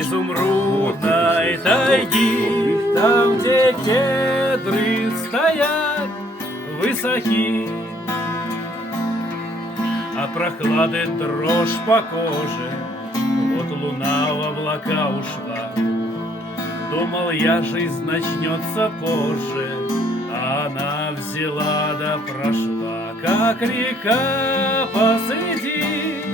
изумрудной тайги, там, где кедры стоят высоки, а прохлады дрожь по коже. Вот луна в облака ушла. Думал я, жизнь начнется позже, а она взяла да прошла, как река посреди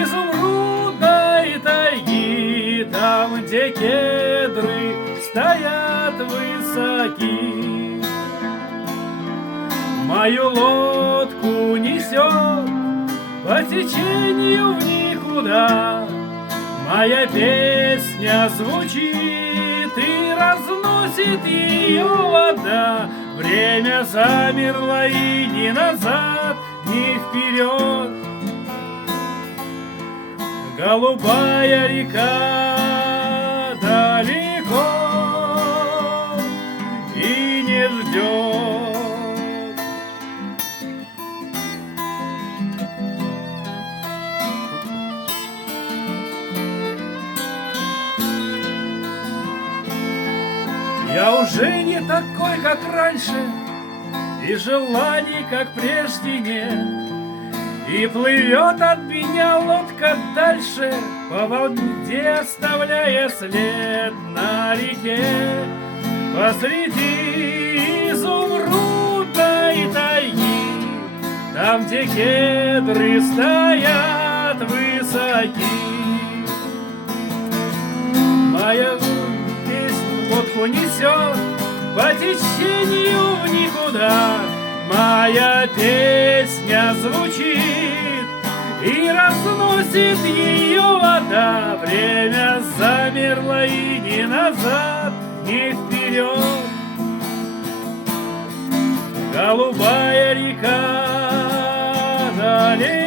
изумрудной тайги, там, где кедры стоят высоки. Мою лодку несет по течению в никуда, моя песня звучит и разносит ее вода. Время замерло и ни назад, ни вперед. Голубая река далеко и не ждет. Я уже не такой, как раньше, и желаний, как прежде, нет. И плывет от меня лодка дальше по волне, оставляя след на реке. Посреди изумрудной тайги, там, где кедры стоят высоки, моя лодку несет по течению в никуда, моя песня звучит и разносит ее вода. Время замерло и ни назад, ни вперед. Голубая река далеко